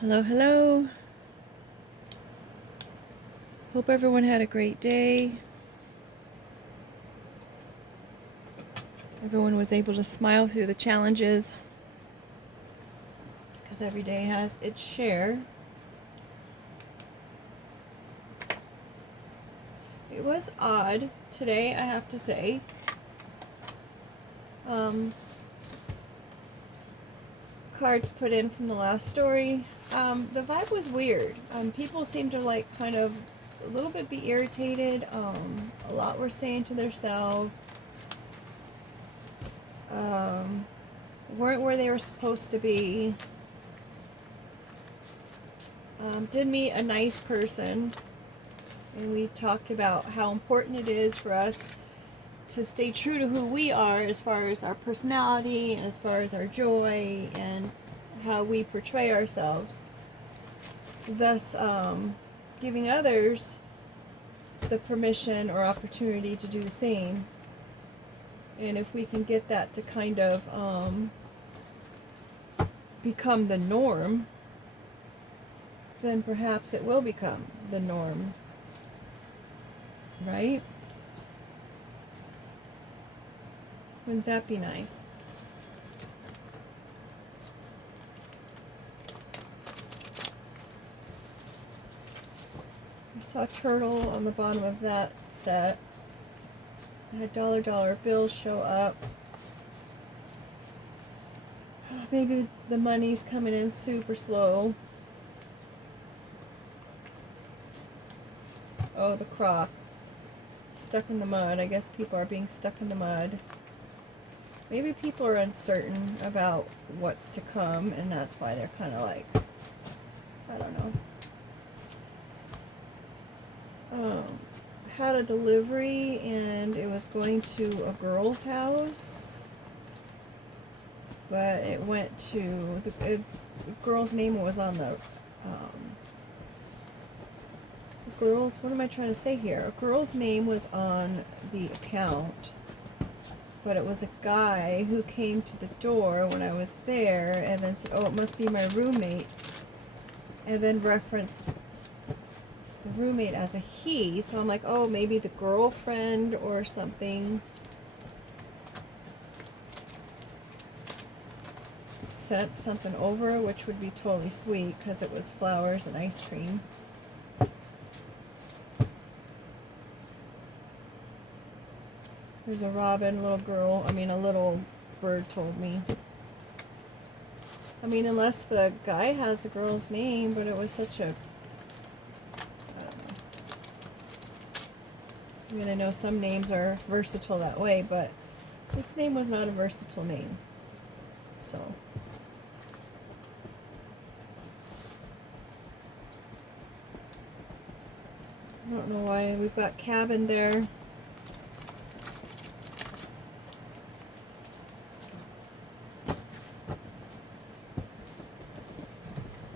Hello, hello. Hope everyone had a great day. Everyone was able to smile through the challenges because every day has its share. It was odd today, I have to say. Cards put in from the last story. The vibe was weird. People seemed to kind of a little bit be irritated. A lot were saying to themselves. Weren't where they were supposed to be. Did meet a nice person, and we talked about how important it is for us to stay true to who we are as far as our personality and as far as our joy and how we portray ourselves, thus giving others the permission or opportunity to do the same. And if we can get that to kind of become the norm, then perhaps it will become the norm, right? Wouldn't that be nice? I saw a turtle on the bottom of that set. I had dollar bills show up. Maybe the money's coming in super slow. Oh, the croc. Stuck in the mud. I guess people are being stuck in the mud. Maybe people are uncertain about what's to come, and that's why they're kind of like, I don't know. Had a delivery, and it was going to a girl's house, but it went to the girl's name was on the girl's. What am I trying to say here? A girl's name was on the account, but it was a guy who came to the door when I was there, and then said, "Oh, it must be my roommate," and then referenced the roommate as a he. So I'm like, oh, maybe the girlfriend or something sent something over, which would be totally sweet because it was flowers and ice cream. There's a robin, little girl. I mean, a little bird told me. I mean, unless the guy has the girl's name, but it was such a, I don't know. I mean, I know some names are versatile that way, but this name was not a versatile name. So. I don't know why we've got cabin there.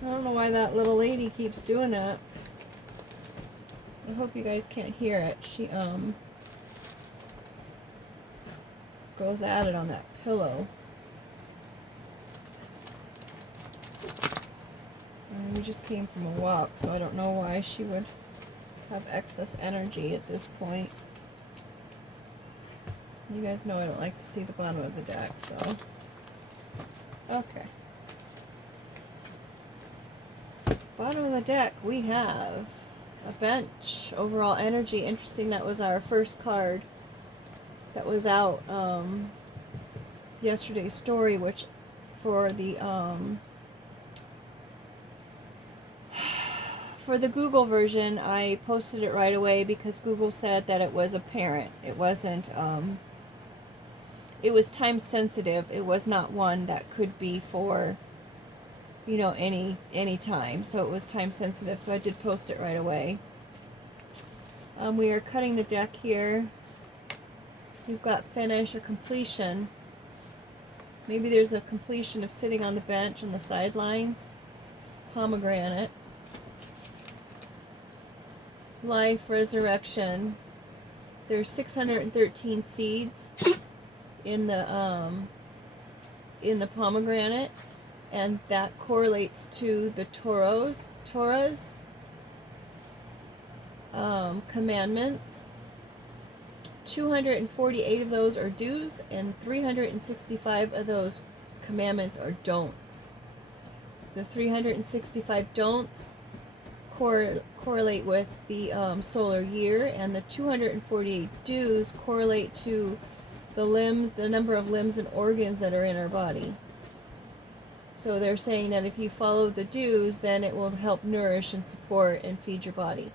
I don't know why that little lady keeps doing that. I hope you guys can't hear it. She goes at it on that pillow. And we just came from a walk, so I don't know why she would have excess energy at this point. You guys know I don't like to see the bottom of the deck, so. Okay. Bottom of the deck, we have a bench. Overall energy. Interesting, that was our first card that was out yesterday's story, which for the Google version, I posted it right away because Google said that it was apparent. It wasn't, it was time sensitive. It was not one that could be for, you know, any time. So it was time sensitive. So I did post it right away. We are cutting the deck here. We've got finish or completion. Maybe there's a completion of sitting on the bench on the sidelines. Pomegranate. Life, resurrection. There's 613 seeds in the pomegranate. and that correlates to the Torah's commandments. 248 of those are do's, and 365 of those commandments are don'ts. The 365 don'ts correlate with the solar year, and the 248 do's correlate to the number of limbs and organs that are in our body. So they're saying that if you follow the do's, then it will help nourish and support and feed your body.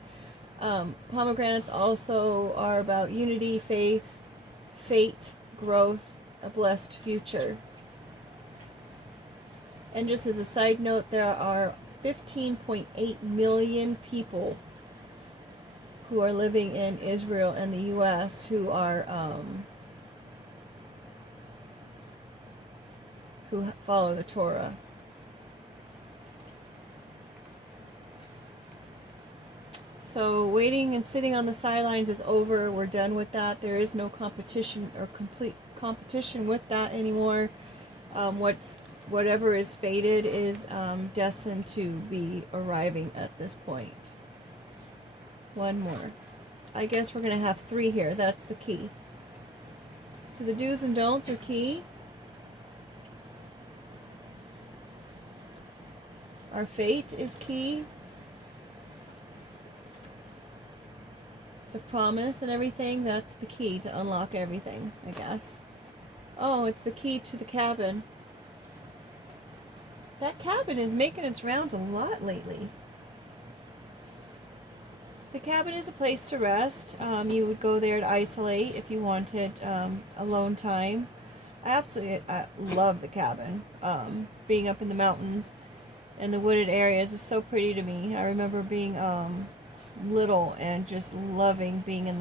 Pomegranates also are about unity, faith, fate, growth, a blessed future. And just as a side note, there are 15.8 million people who are living in Israel and the U.S. who follow the Torah. So waiting and sitting on the sidelines is over. We're done with that. There is no competition or complete competition with that anymore. Whatever is fated is destined to be arriving at this point. One more. I guess we're going to have 3 here. That's the key. So the do's and don'ts are key. Our fate is key. The promise and everything, that's the key to unlock everything, I guess. Oh, it's the key to the cabin. That cabin is making its rounds a lot lately. The cabin is a place to rest. You would go there to isolate if you wanted alone time. I love the cabin. Being up in the mountains and the wooded areas is so pretty to me. I remember being little and just loving being in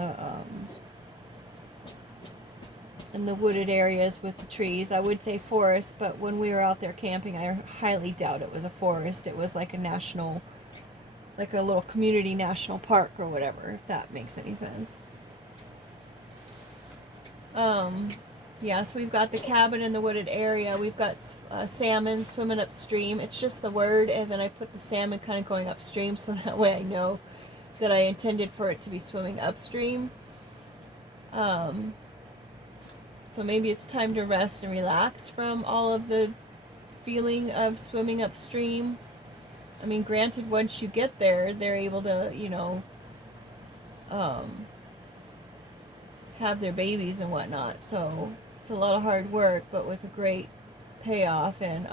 the wooded areas with the trees. I would say forest, but when we were out there camping, I highly doubt it was a forest. It was like a little community national park or whatever, if that makes any sense. Yeah, so we've got the cabin in the wooded area. We've got salmon swimming upstream. It's just the word, and then I put the salmon kind of going upstream, so that way I know that I intended for it to be swimming upstream. So maybe it's time to rest and relax from all of the feeling of swimming upstream. I mean, granted, once you get there, they're able to, have their babies and whatnot. So it's a lot of hard work, but with a great payoff. And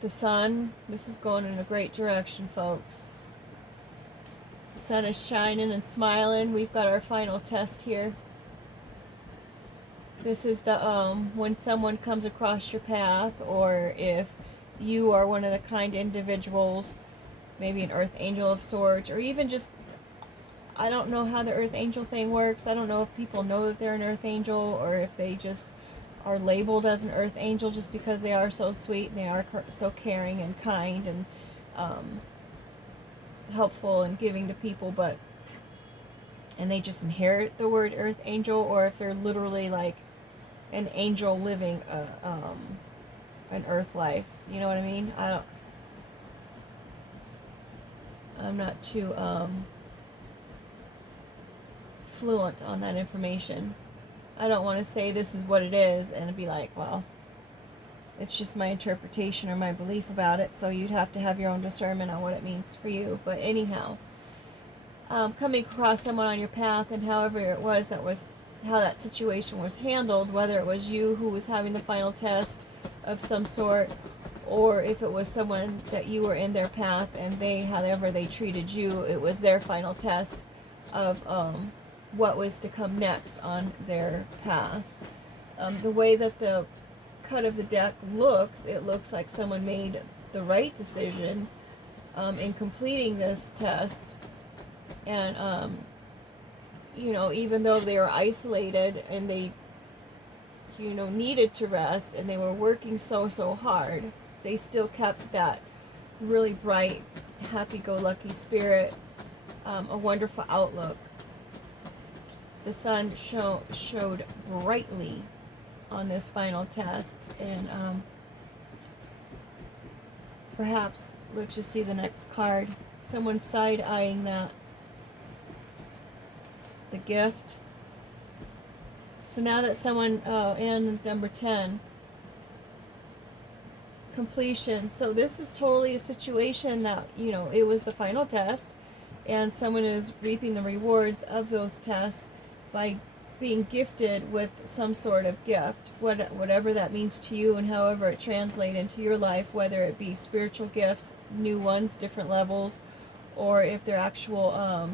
the sun, this is going in a great direction, folks. The sun is shining and smiling. We've got our final test here. This is the when someone comes across your path, or if you are one of the kind individuals, maybe an earth angel of sorts, or even just, I don't know how the earth angel thing works. I don't know if people know that they're an earth angel, or if they just are labeled as an earth angel just because they are so sweet and they are so caring and kind and helpful and giving to people, and they just inherit the word earth angel, or if they're literally like an angel living an earth life. You know what I mean? I'm not too fluent on that information. I don't want to say this is what it is and be like, well, it's just my interpretation or my belief about it, so you'd have to have your own discernment on what it means for you. But anyhow, coming across someone on your path, and however it was how that situation was handled, whether it was you who was having the final test of some sort, or if it was someone that you were in their path and however they treated you, it was their final test of what was to come next on their path. The way that the cut of the deck looks, it looks like someone made the right decision in completing this test, and even though they were isolated and they needed to rest and they were working so hard, they still kept that really bright, happy-go-lucky spirit, a wonderful outlook. The sun showed brightly on this final test. And perhaps, let's just see the next card. Someone side-eyeing that. The gift. So now that someone, and number 10, completion. So this is totally a situation that, you know, it was the final test, and someone is reaping the rewards of those tests by being gifted with some sort of gift, whatever that means to you and however it translates into your life, whether it be spiritual gifts, new ones, different levels, or if they're actual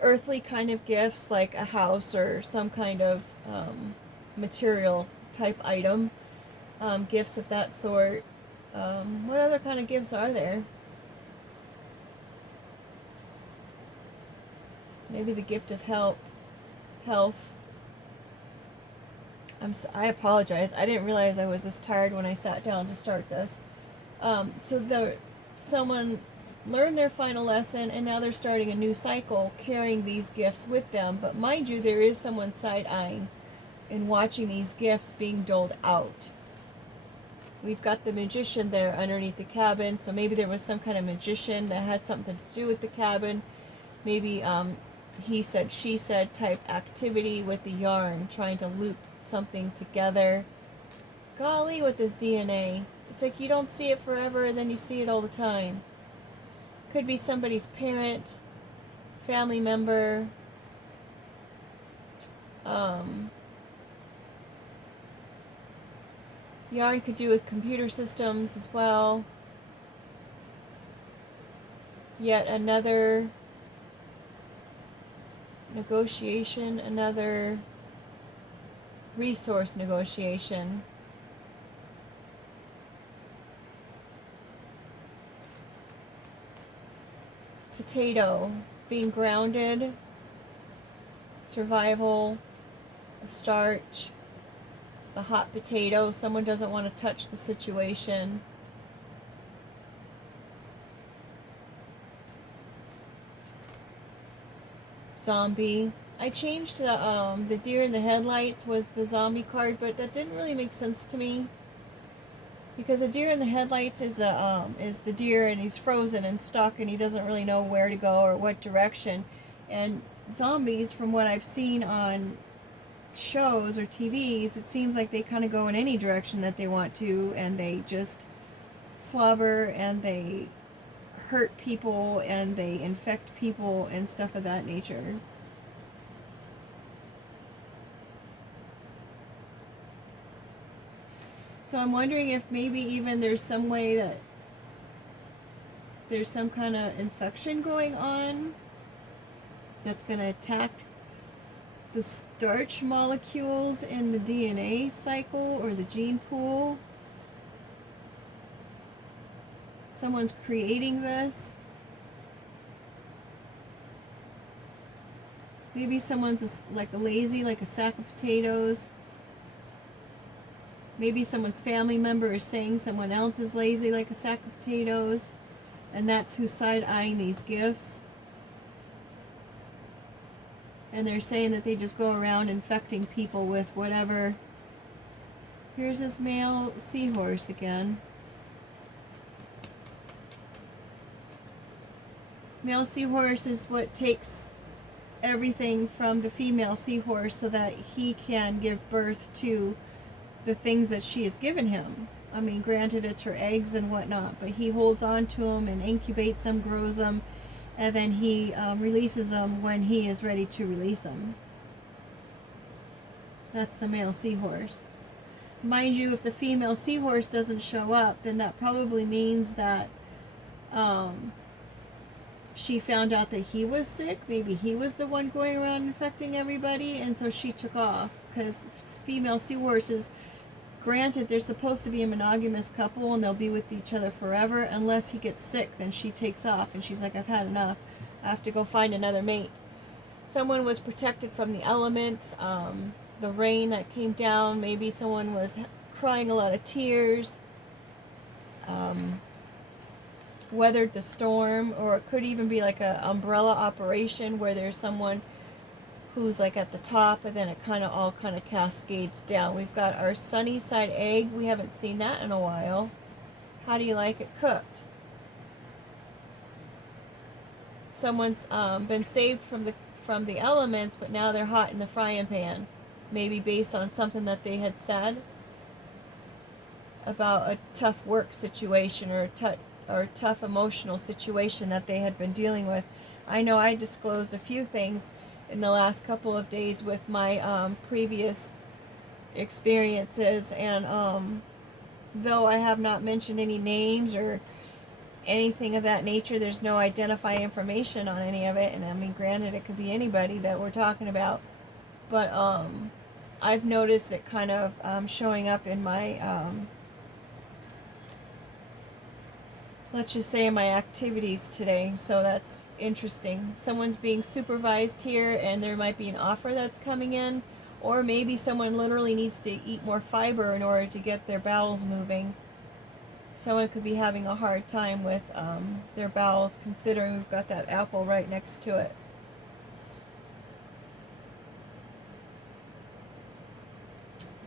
earthly kind of gifts like a house or some kind of material type item, gifts of that sort. What other kind of gifts are there? Maybe the gift of health. I apologize. I didn't realize I was this tired when I sat down to start this. So someone learned their final lesson, and now they're starting a new cycle, carrying these gifts with them. But mind you, there is someone side-eyeing and watching these gifts being doled out. We've got the magician there underneath the cabin, so maybe there was some kind of magician that had something to do with the cabin. Maybe he said, she said type activity with the yarn, trying to loop something together. Golly, with this DNA. It's like you don't see it forever, and then you see it all the time. Could be somebody's parent, family member, yarn could do with computer systems as well. Yet another negotiation, another resource negotiation. Potato, being grounded, survival, a starch, the hot potato, someone doesn't want to touch the situation. Zombie. I changed the deer in the headlights was the zombie card, but that didn't really make sense to me. Because a deer in the headlights is the deer, and he's frozen and stuck, and he doesn't really know where to go or what direction. And zombies, from what I've seen on shows or TVs, it seems like they kind of go in any direction that they want to, and they just slobber and they hurt people and they infect people and stuff of that nature. So I'm wondering if maybe even there's some way that there's some kind of infection going on that's going to attack the starch molecules in the DNA cycle or the gene pool. Someone's creating this. Maybe someone's like lazy, like a sack of potatoes. Maybe someone's family member is saying someone else is lazy like a sack of potatoes, and that's who's side-eyeing these gifts. And they're saying that they just go around infecting people with whatever. Here's this male seahorse again. Male seahorse is what takes everything from the female seahorse so that he can give birth to the things that she has given him. I mean, granted, it's her eggs and whatnot, but he holds on to them and incubates them, grows them, and then he releases them when he is ready to release them. That's the male seahorse. Mind you, if the female seahorse doesn't show up, then that probably means that she found out that he was sick. Maybe he was the one going around infecting everybody, and so she took off. Because female seahorses, granted, they're supposed to be a monogamous couple and they'll be with each other forever. Unless he gets sick, then she takes off and she's like, I've had enough. I have to go find another mate. Someone was protected from the elements, the rain that came down. Maybe someone was crying a lot of tears, weathered the storm, or it could even be like an umbrella operation where there's someone who's like at the top, and then it kind of all kind of cascades down. We've got our sunny side egg. We haven't seen that in a while. How do you like it cooked? Someone's been saved from the elements, but now they're hot in the frying pan. Maybe based on something that they had said about a tough work situation or a tough emotional situation that they had been dealing with. I know I disclosed a few things in the last couple of days with my previous experiences, and though I have not mentioned any names or anything of that nature, there's no identifying information on any of it, and I mean, granted, it could be anybody that we're talking about, but I've noticed it kind of showing up in my let's just say my activities today. So that's interesting. Someone's being supervised here, and there might be an offer that's coming in, or maybe someone literally needs to eat more fiber in order to get their bowels moving. Someone could be having a hard time with their bowels, considering we've got that apple right next to it.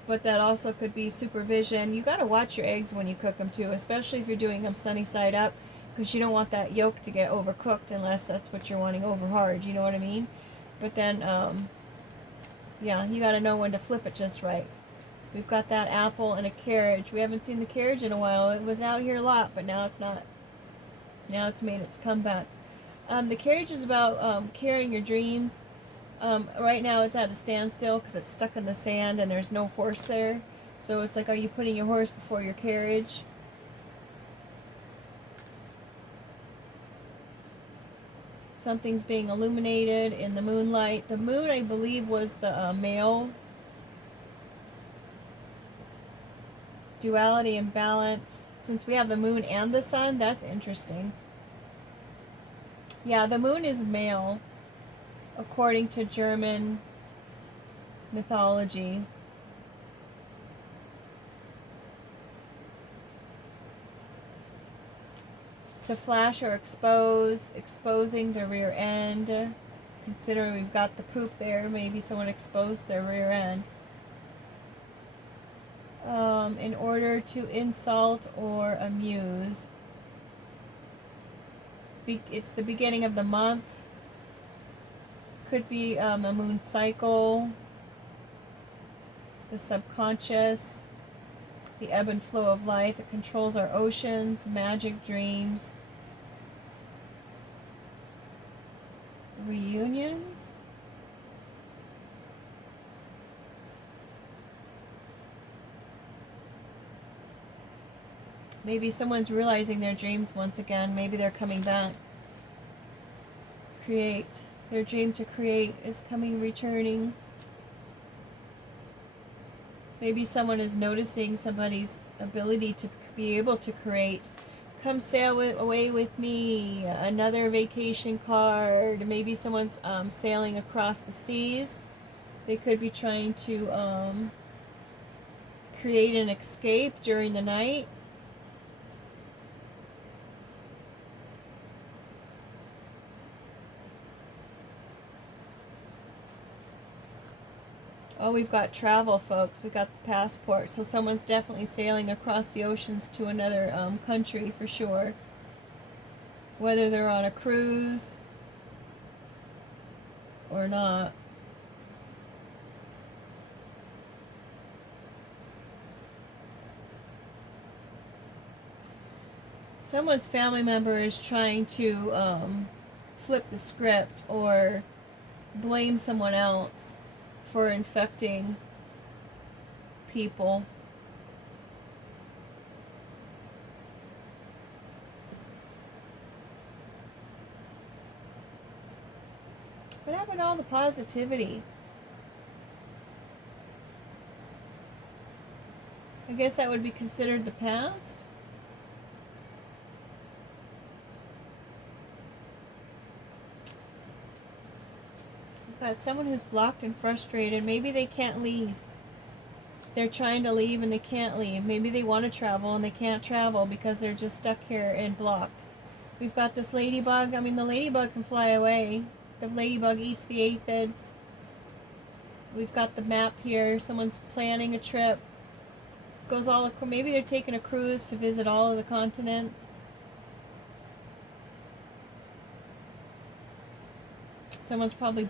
But that also could be supervision. You got to watch your eggs when you cook them too, especially if you're doing them sunny side up, because you don't want that yolk to get overcooked unless that's what you're wanting over hard. You know what I mean? But then, yeah, you got to know when to flip it just right. We've got that apple and a carriage. We haven't seen the carriage in a while. It was out here a lot, but now it's not. Now it's made its comeback. The carriage is about carrying your dreams. Right now it's at a standstill because it's stuck in the sand and there's no horse there. So it's like, are you putting your horse before your carriage? Something's being illuminated in the moonlight. The moon, I believe, was the male. Duality and balance. Since we have the moon and the sun, that's interesting. Yeah, the moon is male, according to German mythology. To flash or expose, exposing the rear end. Considering we've got the poop there, maybe someone exposed their rear end. In order to insult or amuse. It's the beginning of the month. Could be a moon cycle, the subconscious, the ebb and flow of life. It controls our oceans, magic dreams, reunions. Maybe someone's realizing their dreams once again. Maybe they're coming back. Create. Their dream to create is coming, returning. Maybe someone is noticing somebody's ability to be able to create. Come sail away with me. Another vacation card. Maybe someone's sailing across the seas. They could be trying to create an escape during the night. Oh, we've got travel, folks. We've got the passport. So someone's definitely sailing across the oceans to another country for sure. Whether they're on a cruise or not. Someone's family member is trying to flip the script or blame someone else for infecting people. What happened to all the positivity? I guess that would be considered the past. Got someone who's blocked and frustrated. Maybe they can't leave. They're trying to leave and they can't leave. Maybe they want to travel and they can't travel because they're just stuck here and blocked. We've got this ladybug. I mean, the ladybug can fly away. The ladybug eats the aphids. We've got the map here. Someone's planning a trip. Goes all, maybe they're taking a cruise to visit all of the continents. Someone's probably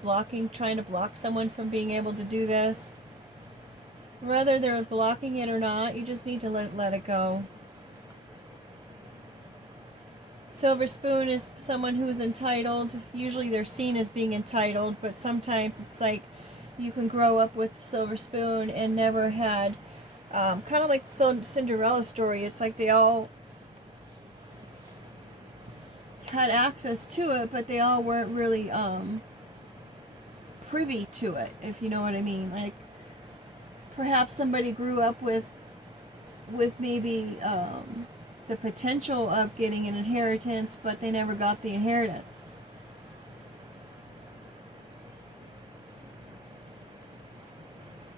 trying to block someone from being able to do this. Whether they're blocking it or not, you just need to let it go. Silver spoon is someone who's entitled. Usually they're seen as being entitled, but sometimes it's like you can grow up with silver spoon and never had, kind of like Cinderella story. It's like they all had access to it, but they all weren't really privy to it, if you know what I mean. Like perhaps somebody grew up with maybe the potential of getting an inheritance, but they never got the inheritance.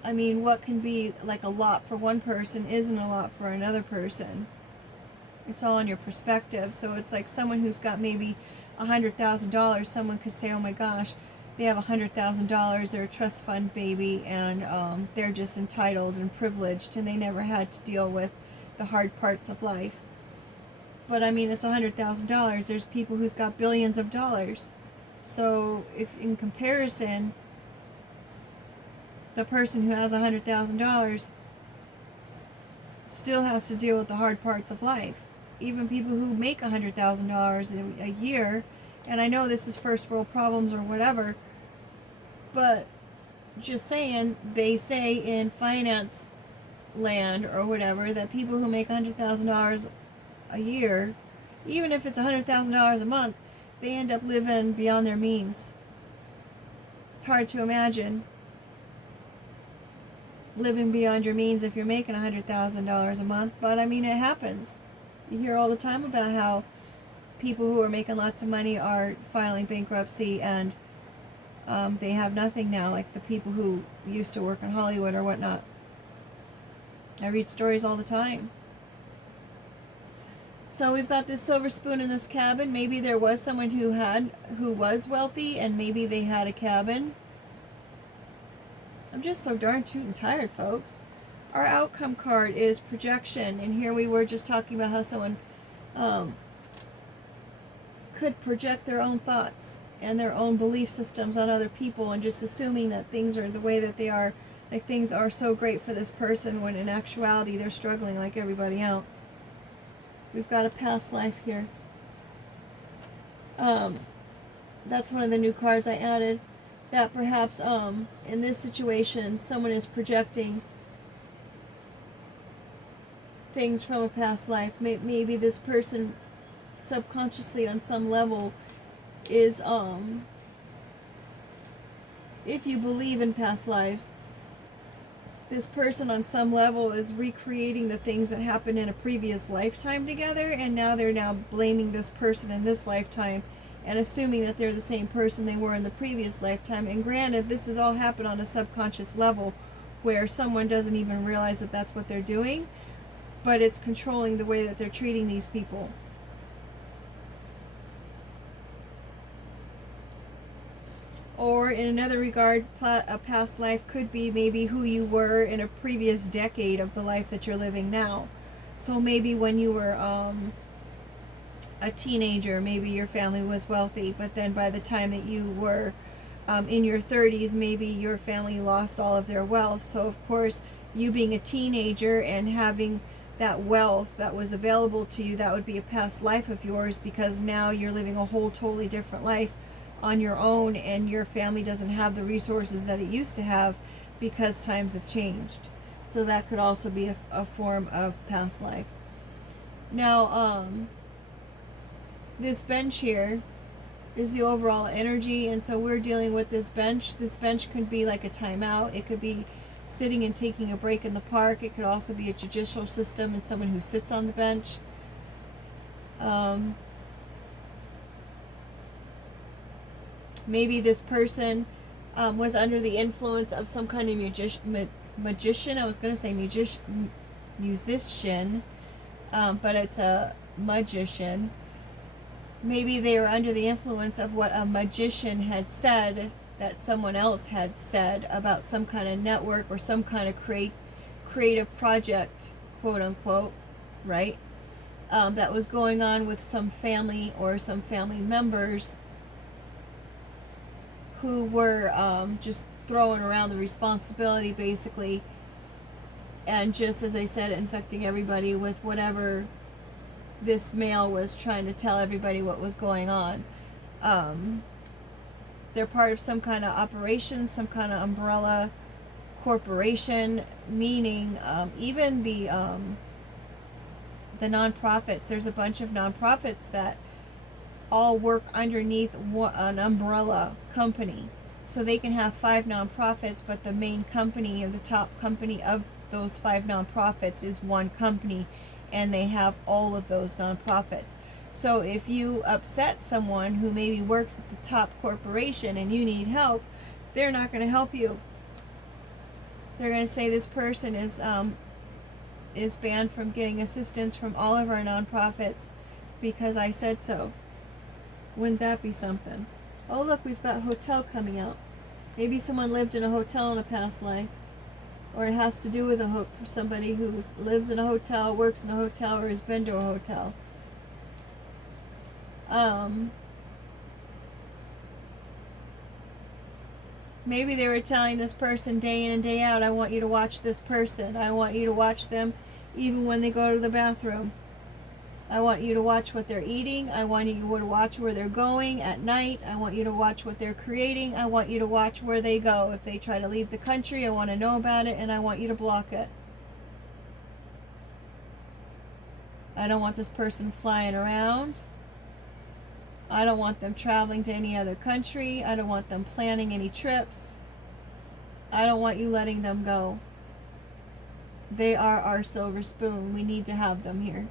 I mean, what can be like a lot for one person isn't a lot for another person. It's all in your perspective. So it's like someone who's got maybe $100,000, someone could say, oh my gosh, they have $100,000, they're a trust fund baby, and they're just entitled and privileged, and they never had to deal with the hard parts of life. But I mean, it's $100,000. There's people who's got billions of dollars. So if in comparison, the person who has $100,000 still has to deal with the hard parts of life. Even people who make $100,000 a year, and I know this is first world problems or whatever, but just saying, they say in finance land or whatever that people who make $100,000 a year, even if it's $100,000 a month, they end up living beyond their means. It's hard to imagine living beyond your means if you're making $100,000 a month, but I mean, it happens. You hear all the time about how people who are making lots of money are filing bankruptcy, and they have nothing now, like the people who used to work in Hollywood or whatnot. I read stories all the time. So we've got this silver spoon in this cabin. Maybe there was someone who was wealthy, and maybe they had a cabin. I'm just so darn tootin' tired, folks. Our outcome card is projection, and here we were just talking about how someone could project their own thoughts and their own belief systems on other people, and just assuming that things are the way that they are, like things are so great for this person, when in actuality they're struggling like everybody else. We've got a past life here. That's one of the new cards I added. That perhaps in this situation someone is projecting things from a past life. Maybe this person subconsciously on some level is if you believe in past lives, this person on some level is recreating the things that happened in a previous lifetime together, and now they're blaming this person in this lifetime and assuming that they're the same person they were in the previous lifetime. And granted, this has all happened on a subconscious level where someone doesn't even realize that that's what they're doing, but it's controlling the way that they're treating these people. Or in another regard, a past life could be maybe who you were in a previous decade of the life that you're living now. So maybe when you were a teenager, maybe your family was wealthy, but then by the time that you were in your 30s, maybe your family lost all of their wealth. So of course, you being a teenager and having that wealth that was available to you, that would be a past life of yours, because now you're living a whole totally different life on your own, and your family doesn't have the resources that it used to have because times have changed. So that could also be a form of past life. Now, this bench here is the overall energy, and so we're dealing with this bench. This bench could be like a timeout. It could be sitting and taking a break in the park. It could also be a judicial system and someone who sits on the bench. Maybe this person was under the influence of some kind of magician. I was going to say musician, but it's a magician. Maybe they were under the influence of what a magician had said that someone else had said about some kind of network or some kind of creative project, quote unquote, right? That was going on with some family or some family members who were just throwing around the responsibility basically, and just as I said, infecting everybody with whatever this male was trying to tell everybody what was going on. They're part of some kind of operation, some kind of umbrella corporation, meaning even the nonprofits. There's a bunch of nonprofits that all work underneath an umbrella company. So they can have 5 nonprofits, but the main company or the top company of those 5 nonprofits is one company, and they have all of those nonprofits. So if you upset someone who maybe works at the top corporation and you need help, they're not going to help you. They're going to say this person is banned from getting assistance from all of our nonprofits because I said so. Wouldn't that be something? Oh, look, we've got hotel coming out. Maybe someone lived in a hotel in a past life. Or it has to do with somebody who lives in a hotel, works in a hotel, or has been to a hotel. Maybe they were telling this person day in and day out, I want you to watch this person. I want you to watch them even when they go to the bathroom. I want you to watch what they're eating. I want you to watch where they're going at night. I want you to watch what they're creating. I want you to watch where they go. If they try to leave the country, I want to know about it, and I want you to block it. I don't want this person flying around. I don't want them traveling to any other country. I don't want them planning any trips. I don't want you letting them go. They are our silver spoon. We need to have them here.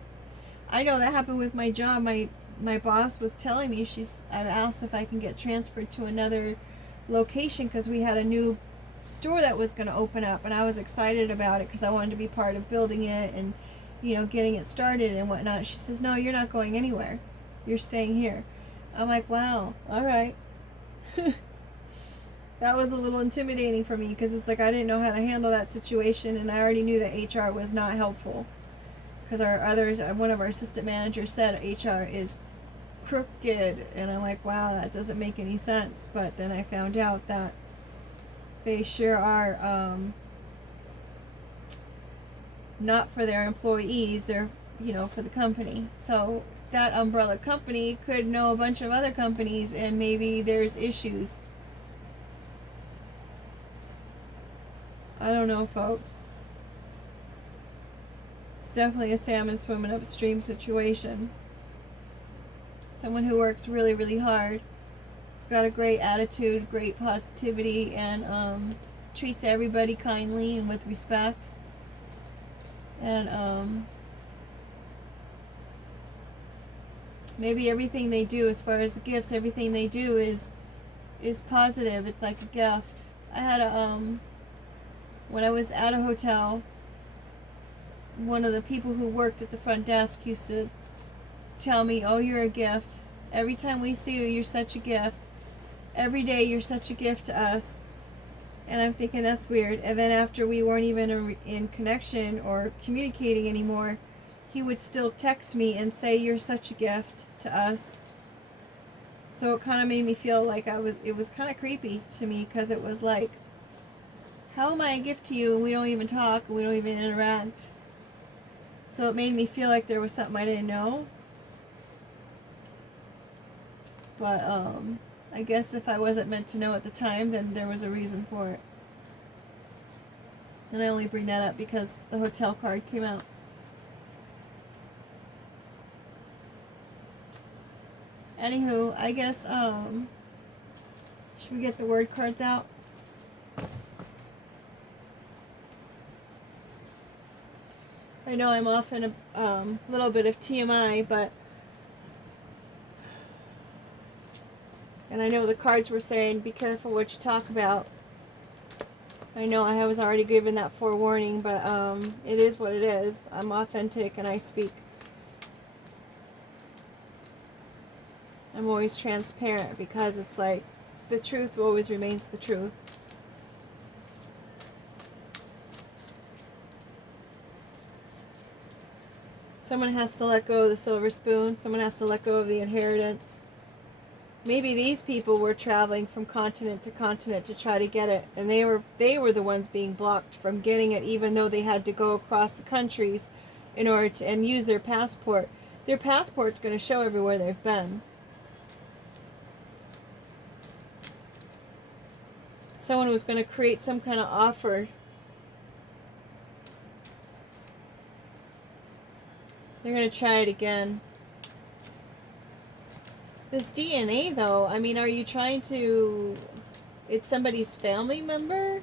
I know that happened with my job. My boss was telling me, I asked if I can get transferred to another location because we had a new store that was going to open up, and I was excited about it because I wanted to be part of building it and, getting it started and whatnot. She says, no, you're not going anywhere. You're staying here. I'm like, wow, all right. That was a little intimidating for me because it's like I didn't know how to handle that situation, and I already knew that HR was not helpful. Because one of our assistant managers said HR is crooked, and I'm like, wow, that doesn't make any sense. But then I found out that they sure are not for their employees, they're for the company. So that umbrella company could know a bunch of other companies, and maybe there's issues. I don't know, folks. It's definitely a salmon swimming upstream situation. Someone who works really, really hard. Has got a great attitude, great positivity, and treats everybody kindly and with respect. And maybe everything they do, as far as the gifts, everything they do is positive. It's like a gift. I had when I was at a hotel, one of the people who worked at the front desk used to tell me, oh, you're a gift. Every time we see you, you're such a gift. Every day you're such a gift to us. And I'm thinking that's weird. And then after we weren't even in connection or communicating anymore, he would still text me and say, you're such a gift to us. So it kind of made me feel like it was kind of creepy to me, because it was like, how am I a gift to you and we don't even talk and we don't even interact? So it made me feel like there was something I didn't know. But I guess if I wasn't meant to know at the time, then there was a reason for it. And I only bring that up because the hotel card came out. Anywho, I guess, should we get the word cards out? I know I'm off in a little bit of TMI, and I know the cards were saying, be careful what you talk about. I know I was already given that forewarning, but it is what it is. I'm authentic and I speak. I'm always transparent, because it's like, the truth always remains the truth. Someone has to let go of the silver spoon. Someone has to let go of the inheritance. Maybe these people were traveling from continent to continent to try to get it, and they were the ones being blocked from getting it, even though they had to go across the countries in order to and use their passport. Their passport's going to show everywhere they've been. Someone was going to create some kind of offer. They're going to try it again. This DNA, though, I mean, are you trying to... It's somebody's family member?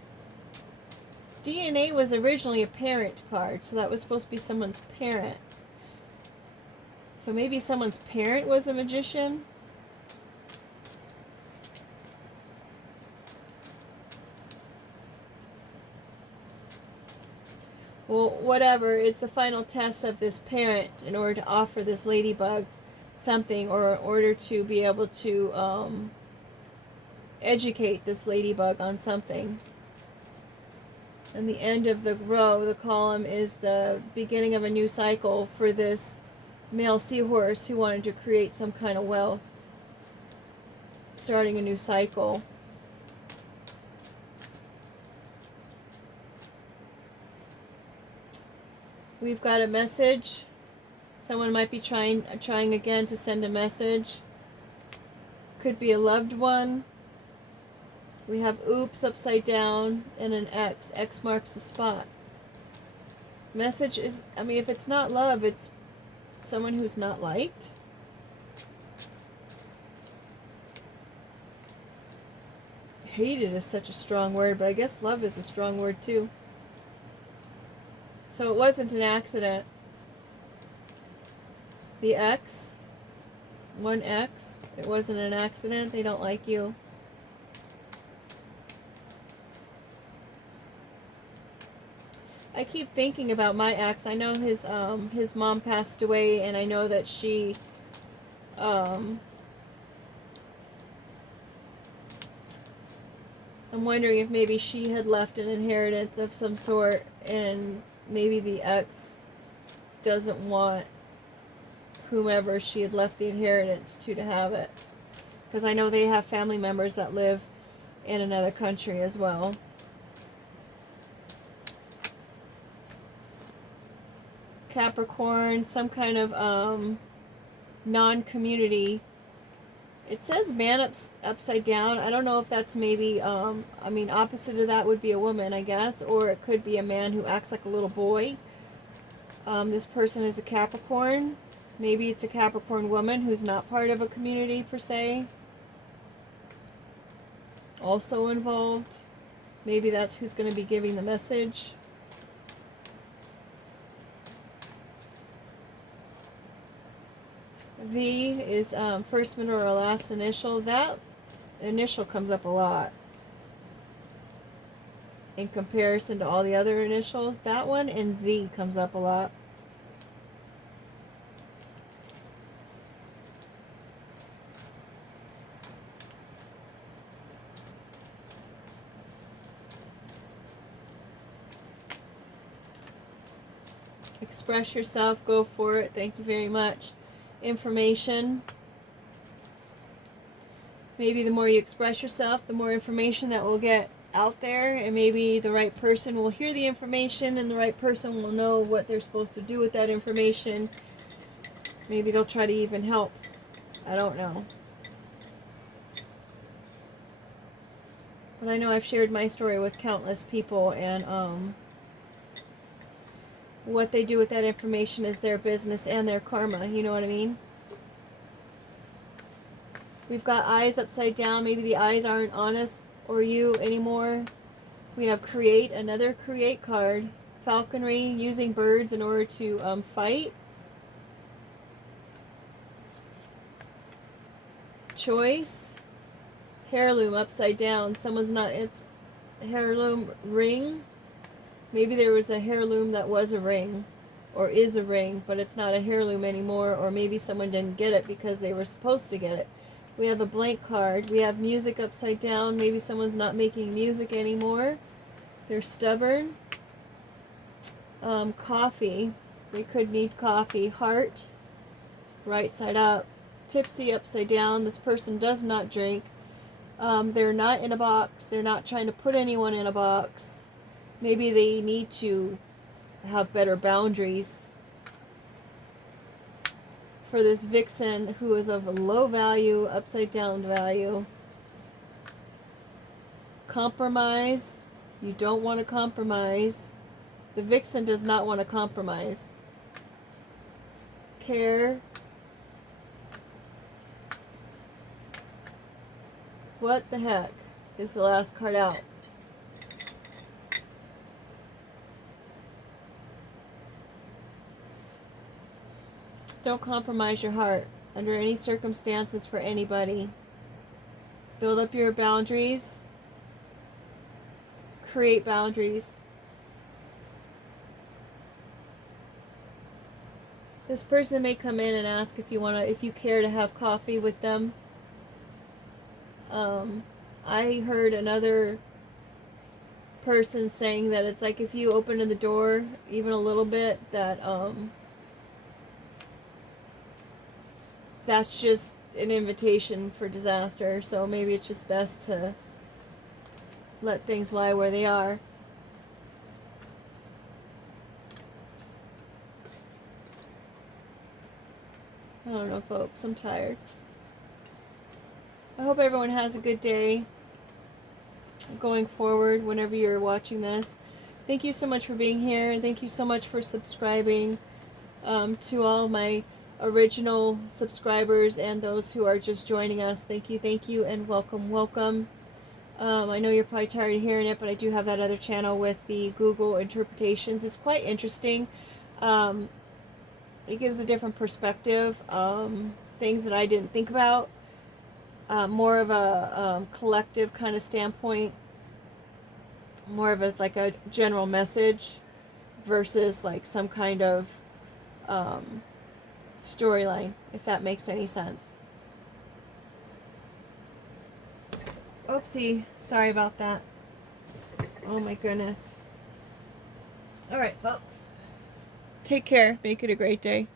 DNA was originally a parent card, so that was supposed to be someone's parent. So maybe someone's parent was a magician? Well, whatever is the final test of this parent in order to offer this ladybug something, or in order to be able to educate this ladybug on something. And the end of the row, the column, is the beginning of a new cycle for this male seahorse who wanted to create some kind of wealth. Starting a new cycle. We've got a message. Someone might be trying again to send a message. Could be a loved one. We have oops upside down and an X. X marks the spot. Message is, I mean, if it's not love, it's someone who's not liked. Hated is such a strong word, but I guess love is a strong word too. So it wasn't an accident. The X, one X, it wasn't an accident. They don't like you. I keep thinking about my ex. I know his mom passed away, and I know that she I'm wondering if maybe she had left an inheritance of some sort, and maybe the ex doesn't want whomever she had left the inheritance to have it. Because I know they have family members that live in another country as well. Capricorn, some kind of non-community. It says man upside down. I don't know if that's maybe, I mean, opposite of that would be a woman, I guess. Or it could be a man who acts like a little boy. This person is a Capricorn. Maybe it's a Capricorn woman who's not part of a community per se. Also involved. Maybe that's who's going to be giving the message. V is first, middle, or last initial. That initial comes up a lot in comparison to all the other initials. That one and Z comes up a lot. Express yourself. Go for it. Thank you very much. Information. Maybe the more you express yourself, the more information that will get out there, and maybe the right person will hear the information, and the right person will know what they're supposed to do with that information. Maybe they'll try to even help. I don't know. But I know I've shared my story with countless people, and what they do with that information is their business and their karma. You know what I mean? We've got eyes upside down. Maybe the eyes aren't on us or you anymore. We have create, another create card. Falconry, using birds in order to fight. Choice. Heirloom upside down. Someone's not, it's heirloom ring. Maybe there was a heirloom that was a ring, or is a ring, but it's not a heirloom anymore, or maybe someone didn't get it because they were supposed to get it. We have a blank card. We have music upside down. Maybe someone's not making music anymore. They're stubborn. Coffee. They could need coffee. Heart. Right side up. Tipsy upside down. This person does not drink. They're not in a box. They're not trying to put anyone in a box. Maybe they need to have better boundaries. For this vixen who is of low value, upside down value. Compromise. You don't want to compromise. The vixen does not want to compromise. Care. What the heck is the last card out? Don't compromise your heart under any circumstances for anybody. Build up your boundaries. Create boundaries. This person may come in and ask if you care to have coffee with them. I heard another person saying that it's like if you open the door even a little bit, that that's just an invitation for disaster. So maybe it's just best to let things lie where they are. I don't know, folks. I'm tired. I hope everyone has a good day going forward whenever you're watching this. Thank you so much for being here. Thank you so much for subscribing. To all my original subscribers and those who are just joining us, thank you, and welcome. I know you're probably tired of hearing it, but I do have that other channel with the Google interpretations. It's quite interesting. It gives a different perspective, things that I didn't think about. More of a collective kind of standpoint, more of like a general message versus like some kind of storyline, if that makes any sense. Oopsie, sorry about that. Oh my goodness. All right, folks. Take care. Make it a great day.